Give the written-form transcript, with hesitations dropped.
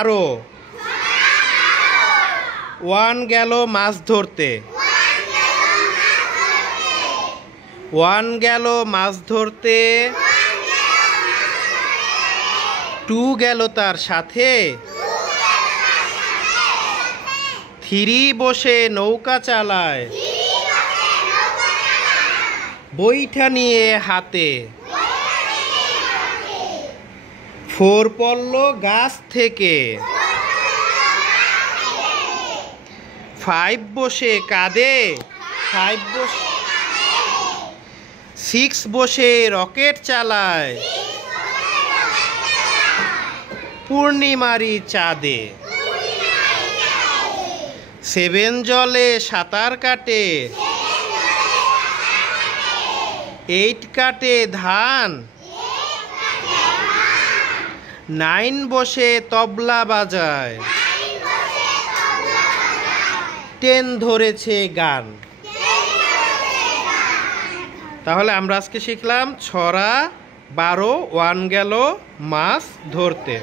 আরো ওয়ান গেল মাছ ধরতে। ওয়ান গেল মাছ ধরতে, টু গেল তার সাথে, থ্রি বসে নৌকা চালায়, বইটা নিয়ে হাতে, ফোর পড়ল গাছ থেকে, ফাইভ বসে কাঁদে, সিক্স বসে রকেট চালায়, পূর্ণিমারি চাঁদে, সেভেন জলে সাঁতার কাটে, এইট কাটে ধান, নাইন বসে তবলা বাজায়, টেন ধরেছে গান। তাহলে আমরা আজকে শিখলাম ছড়া 12 ওয়ান গেল মাছ ধরতে।